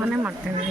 ಮನೆ ಮಾಡ್ತೇವೆ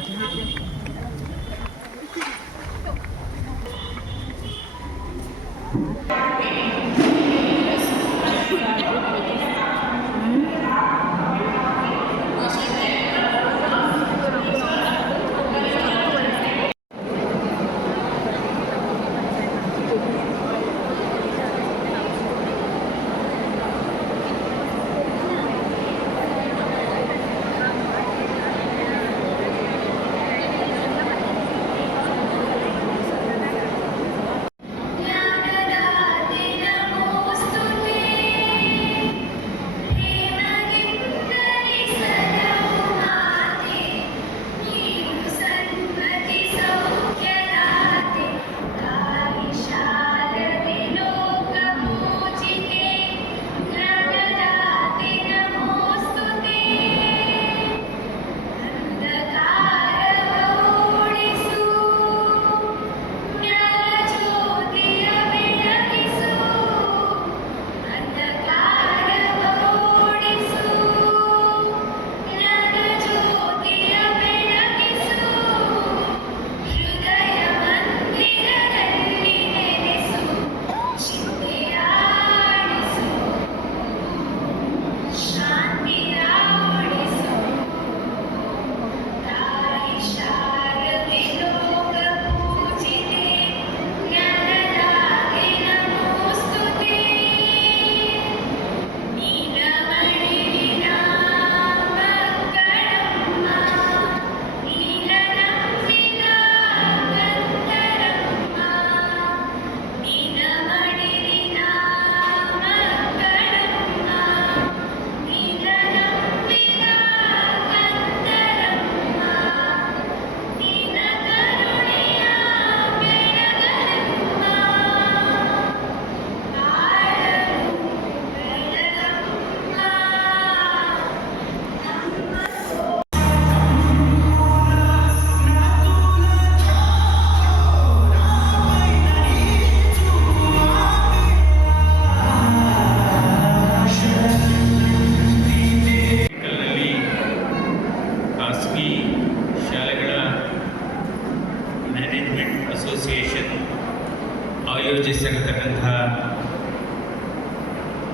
ಆಯೋಜಿಸಿರತಕ್ಕಂಥ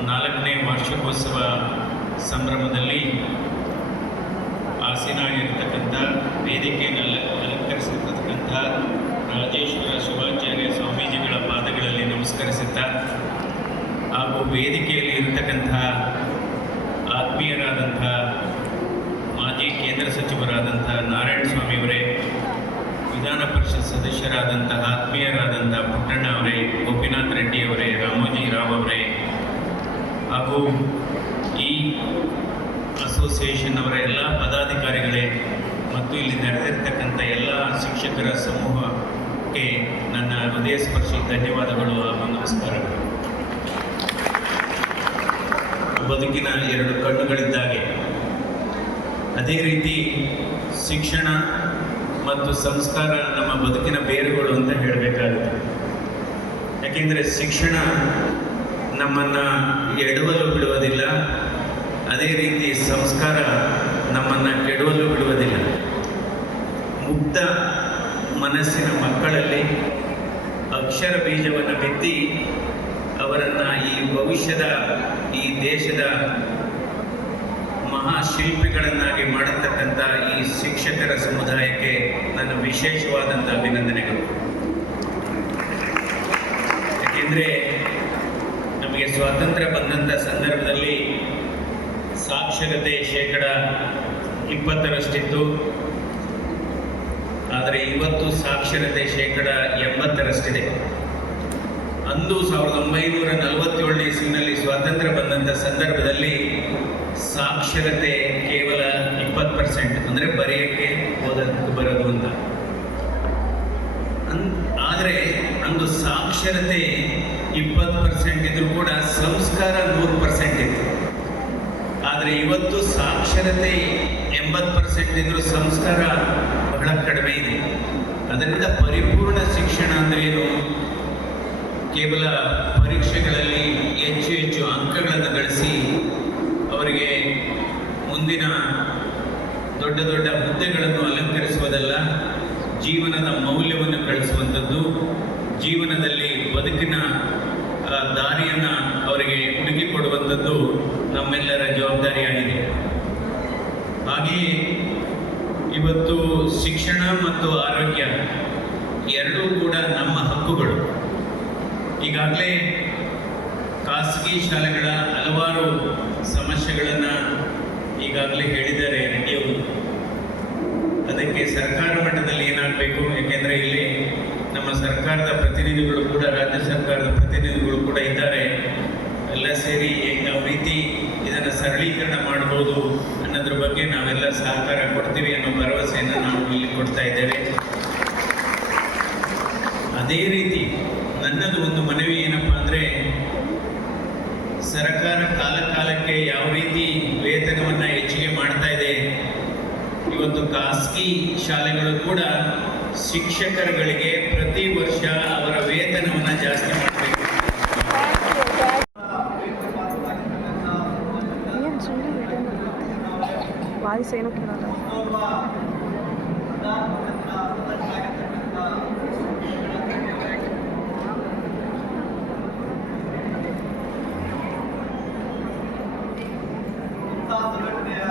4ನೇ ವಾರ್ಷಿಕೋತ್ಸವ ಸಂಭ್ರಮದಲ್ಲಿ ಆಸೀನಾಗಿರತಕ್ಕಂಥ ವೇದಿಕೆಯನ್ನು ಅಲಂಕರಿಸಿರ್ತಕ್ಕಂಥ ರಾಜೇಶ್ವರ ಶಿವಾಚಾರ್ಯ ಸ್ವಾಮೀಜಿಗಳ ಪಾದಗಳಲ್ಲಿ ನಮಸ್ಕರಿಸುತ್ತಾ ಹಾಗೂ ವೇದಿಕೆಯಲ್ಲಿ ಇರತಕ್ಕಂಥ ಆತ್ಮೀಯರಾದಂಥ ಮಾಜಿ ಕೇಂದ್ರ ಸಚಿವರಾದಂಥ ನಾರಾಯಣ ಸ್ವಾಮಿಯವರೇ, ವಿಧಾನ ಪರಿಷತ್ ಸದಸ್ಯರಾದಂತಹ ಆತ್ಮೀಯರಾದಂಥ ಪುಟ್ಟಣ್ಣ ಅವರೇ, ಗೋಪಿನಾಥ್ ರೆಡ್ಡಿ ಅವರೇ, ರಾಮೋಜಿ ರಾವ್ ಅವರೇ ಹಾಗೂ ಈ ಅಸೋಸಿಯೇಷನ್ ಅವರ ಎಲ್ಲ ಪದಾಧಿಕಾರಿಗಳೇ ಮತ್ತು ಇಲ್ಲಿ ನಡೆದಿರ್ತಕ್ಕಂಥ ಎಲ್ಲ ಶಿಕ್ಷಕರ ಸಮೂಹಕ್ಕೆ ನನ್ನ ಹೃದಯ ಸ್ಪರ್ಶಿ ಧನ್ಯವಾದಗಳು ಹಾಗೂ ನಮಸ್ಕಾರಗಳು. ಬದುಕಿನ 2 ಕಣ್ಣುಗಳಿದ್ದಾಗೆ ಅದೇ ರೀತಿ ಶಿಕ್ಷಣ ಮತ್ತು ಸಂಸ್ಕಾರ ನಮ್ಮ ಬದುಕಿನ ಬೇರುಗಳು ಅಂತ ಹೇಳಬೇಕಾಗುತ್ತೆ. ಯಾಕೆಂದರೆ ಶಿಕ್ಷಣ ನಮ್ಮನ್ನು ಎಡವಲು ಬಿಡುವುದಿಲ್ಲ, ಅದೇ ರೀತಿ ಸಂಸ್ಕಾರ ನಮ್ಮನ್ನು ಕೆಡವಲು ಬಿಡುವುದಿಲ್ಲ. ಮುಗ್ಧ ಮನಸ್ಸಿನ ಮಕ್ಕಳಲ್ಲಿ ಅಕ್ಷರ ಬೀಜವನ್ನು ಬಿತ್ತಿ ಅವರನ್ನು ಈ ಭವಿಷ್ಯದ ಈ ದೇಶದ ಮಹಾಶಿಲ್ಪಿಗಳನ್ನಾಗಿ ಮಾಡತಕ್ಕಂಥ ಈ ಶಿಕ್ಷಕರ ಸಮುದಾಯಕ್ಕೆ ನನ್ನ ವಿಶೇಷವಾದಂಥ ಅಭಿನಂದನೆಗಳು. ಯಾಕೆಂದರೆ ನಮಗೆ ಸ್ವಾತಂತ್ರ್ಯ ಬಂದಂಥ ಸಂದರ್ಭದಲ್ಲಿ ಸಾಕ್ಷರತೆ 20% ಆದರೆ ಇವತ್ತು ಸಾಕ್ಷರತೆ 80% ಅಂದು 1947ನೇ ಇಸ್ವಿನಲ್ಲಿ ಸ್ವಾತಂತ್ರ್ಯ ಬಂದಂಥ ಸಂದರ್ಭದಲ್ಲಿ ಸಾಕ್ಷರತೆ ಕೇವಲ 20%, ಅಂದರೆ ಬರೆಯೋಕ್ಕೆ ಓದೋದಕ್ಕೆ ಬರೋದು ಅಂತ. ಆದರೆ ಅಂದು ಸಾಕ್ಷರತೆ 20% ಇದ್ರೂ ಕೂಡ ಸಂಸ್ಕಾರ 100% ಇತ್ತು. ಆದರೆ ಇವತ್ತು ಸಾಕ್ಷರತೆ 80% ಇದ್ರೂ ಸಂಸ್ಕಾರ ಬಹಳ ಕಡಿಮೆ ಇದೆ. ಅದರಿಂದ ಪರಿಪೂರ್ಣ ಶಿಕ್ಷಣ ಅಂದರೆ ಏನು? ಕೇವಲ ಪರೀಕ್ಷೆಗಳಲ್ಲಿ ಹೆಚ್ಚು ಅಂಕಗಳನ್ನು ಗಳಿಸಿ ಅವರಿಗೆ ಮುಂದಿನ ದೊಡ್ಡ ದೊಡ್ಡ ಹುದ್ದೆಗಳನ್ನು ಅಲಂಕರಿಸುವುದಲ್ಲ, ಜೀವನದ ಮೌಲ್ಯವನ್ನು ಕಳಿಸುವಂಥದ್ದು, ಜೀವನದಲ್ಲಿ ಬದುಕಿನ ದಾರಿಯನ್ನು ಅವರಿಗೆ ಹುಡುಕಿಕೊಡುವಂಥದ್ದು ನಮ್ಮೆಲ್ಲರ ಜವಾಬ್ದಾರಿಯಾಗಿದೆ. ಹಾಗೆಯೇ ಇವತ್ತು ಶಿಕ್ಷಣ ಮತ್ತು ಆರೋಗ್ಯ ಎರಡೂ ಕೂಡ ನಮ್ಮ ಹಕ್ಕುಗಳು. ಈಗಾಗಲೇ ಖಾಸಗಿ ಶಾಲೆಗಳ ಹಲವಾರು ಸಮಸ್ಯೆಗಳನ್ನು ಈಗಾಗಲೇ ಹೇಳಿದ್ದಾರೆ ರೆಡ್ಡಿಯವರು. ಅದಕ್ಕೆ ಸರ್ಕಾರ ಮಟ್ಟದಲ್ಲಿ ಏನಾಗಬೇಕು, ಯಾಕೆಂದರೆ ಇಲ್ಲಿ ನಮ್ಮ ಸರ್ಕಾರದ ಪ್ರತಿನಿಧಿಗಳು ಕೂಡ, ರಾಜ್ಯ ಸರ್ಕಾರದ ಪ್ರತಿನಿಧಿಗಳು ಕೂಡ ಇದ್ದಾರೆ. ಎಲ್ಲ ಸೇರಿ ಯಾವ ರೀತಿ ಇದನ್ನು ಸರಳೀಕರಣ ಮಾಡ್ಬೋದು ಅನ್ನೋದ್ರ ಬಗ್ಗೆ ನಾವೆಲ್ಲ ಸಹಕಾರ ಕೊಡ್ತೀವಿ ಅನ್ನೋ ಭರವಸೆಯನ್ನು ನಾವು ಇಲ್ಲಿ ಕೊಡ್ತಾ ಇದ್ದೇವೆ. ಅದೇ ರೀತಿ ನನ್ನದು ಒಂದು ಮನವಿ ಏನಪ್ಪ ಅಂದರೆ, ಸರ್ಕಾರ ಕಾಲಕ್ಕೆ ಯಾವ ರೀತಿ ವೇತನವನ್ನು ಹೆಚ್ಚಿಗೆ ಮಾಡ್ತಾ ಇದೆ, ಇವತ್ತು ಖಾಸಗಿ ಶಾಲೆಗಳು ಕೂಡ ಶಿಕ್ಷಕರುಗಳಿಗೆ ಪ್ರತಿ ವರ್ಷ ಅವರ ವೇತನವನ್ನು ಜಾಸ್ತಿ ಮಾಡಬೇಕು. ವಾಯ್ಸ್ ಏನೋ ಕೇಳಲ್ಲ. ಸಂಘಟನೆಯ